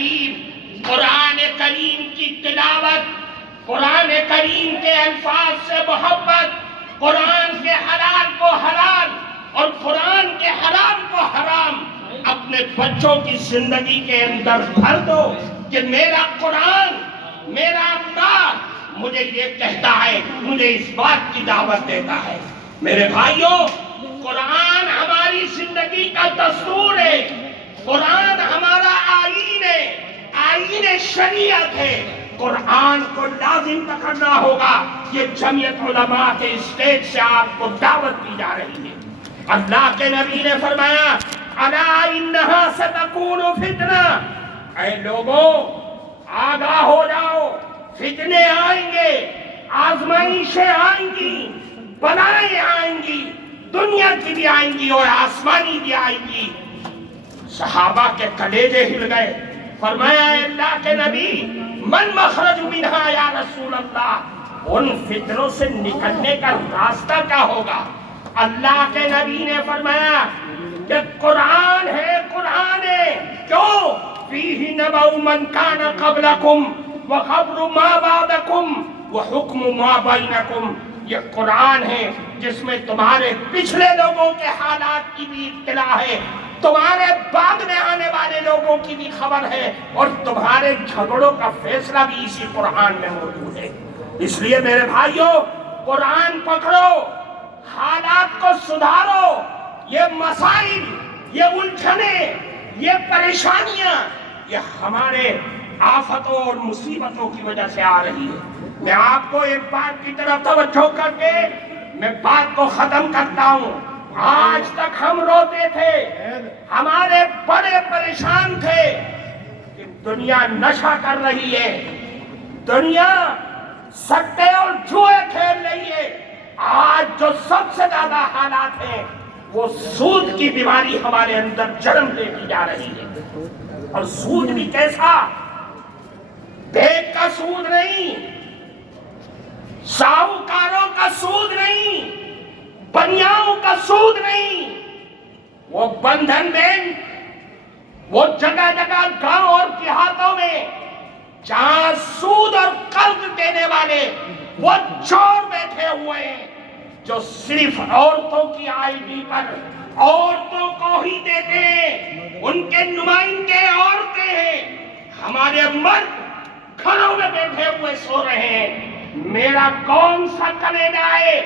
قریب قرآن کریم کی تلاوت، قرآن کریم کے الفاظ سے محبت، قرآن کے حلال کو حلال اور قرآن کے حرام کو حرام اپنے بچوں کی زندگی کے اندر بھر دو کہ میرا قرآن، میرا اللہ مجھے یہ کہتا ہے، مجھے اس بات کی دعوت دیتا ہے۔ میرے بھائیوں، قرآن ہماری زندگی کا دستور ہے، قرآن ہمارا آئین ہے، آئین شریعت ہے۔ قرآن کو لازم پکڑنا ہوگا۔ یہ جمعیت علماء کے اسٹیج سے آپ کو دعوت دی جا رہی ہے۔ اللہ کے نبی نے فرمایا الا انہا ستکون فتنہ، اے لوگوں آگاہ ہو جاؤ، فتنے آئیں گے، آزمائشیں آئیں گی، بلائیں آئیں گی، دنیا کی بھی آئیں گی اور آسمانی بھی آئیں گی۔ صحابہ کے کلیجے ہل گئے۔ فرمایا اے اللہ کے نبی من مخرج منہا یا رسول اللہ، ان فتنوں سے نکلنے کا راستہ کیا ہوگا؟ اللہ کے نبی نے فرمایا کہ قرآن ہے، قرآن ہے۔ کیوں؟ فیہ نبأ من کان قبلکم وخبر ما بعدکم وحکم ما بینکم۔ یہ قرآن ہے جس میں تمہارے پچھلے لوگوں کے حالات کی بھی اطلاع ہے، تمہارے بعد میں آنے والے لوگوں کی بھی خبر ہے، اور تمہارے جھگڑوں کا فیصلہ بھی اسی قرآن میں موجود ہے۔ اس لیے میرے بھائیوں، قرآن پکڑو، حالات کو سدھارو۔ یہ مسائل، یہ الجھنیں، یہ پریشانیاں، یہ ہمارے آفتوں اور مصیبتوں کی وجہ سے آ رہی ہے۔ میں آپ کو ایک بات کی طرف توجہ کر کے میں بات کو ختم کرتا ہوں۔ آج تک ہم روتے تھے، ہمارے بڑے پریشان تھے کہ دنیا نشہ کر رہی ہے، دنیا سٹے اور جوئے کھیل رہی ہے۔ آج جو سب سے زیادہ حالات ہیں وہ سود کی بیماری ہمارے اندر جنم لیتی جا رہی ہے۔ اور سود بھی کیسا؟ بینک کا سود نہیں، ساہوکاروں کا سود نہیں، بنیاؤں کا سود نہیں، وہ بندھن بینک، وہ جگہ جگہ گاؤں اور دیہاتوں میں جہاں سود اور قرض دینے والے وہ چور بیٹھے ہوئے ہیں جو صرف عورتوں کی آئی ڈی پر عورتوں کو ہی دیتے ہیں، ان کے نمائندے عورتیں ہیں۔ ہمارے مرد گھروں میں بیٹھے ہوئے سو رہے ہیں۔ میرا کون سا کلیجہ ہے،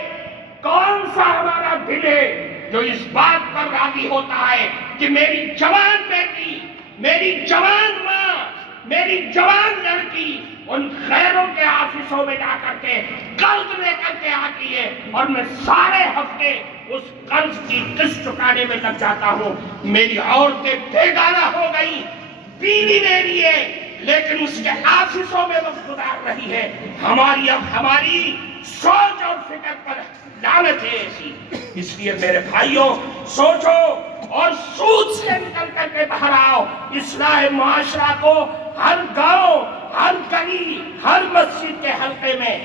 کون سا ہمارا دل ہے جو اس بات پر راضی ہوتا ہے کہ میری جوان بیٹی، میری جوان ماں، میری جوان لڑکی ان خیروں کے آفسوں میں جا کر کے قرض لے کر کے آتی ہے اور میں سارے ہفتے اس قرض کی قسط چکانے میں لگ جاتا ہوں۔ میری عورتیں بیگانہ ہو گئی، بیوی میری ہے لیکن اس کے آفسوں میں وقت گزار رہی ہے۔ ہماری سوچ اور فکر پر لعنت ہے ایسی۔ اس لیے میرے بھائیوں، سوچو اور سود سے نکل کر کے باہر آؤ۔ اصلاح معاشرہ کو ہر گاؤں، ہر گلی، ہر مسجد کے حلقے میں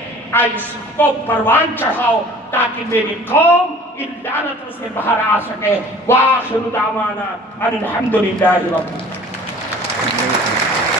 اس کو پروان چڑھاؤ تاکہ میری قوم ان لعنتوں سے باہر آ سکے۔ وآخر دعوانا ان الحمدللہ رب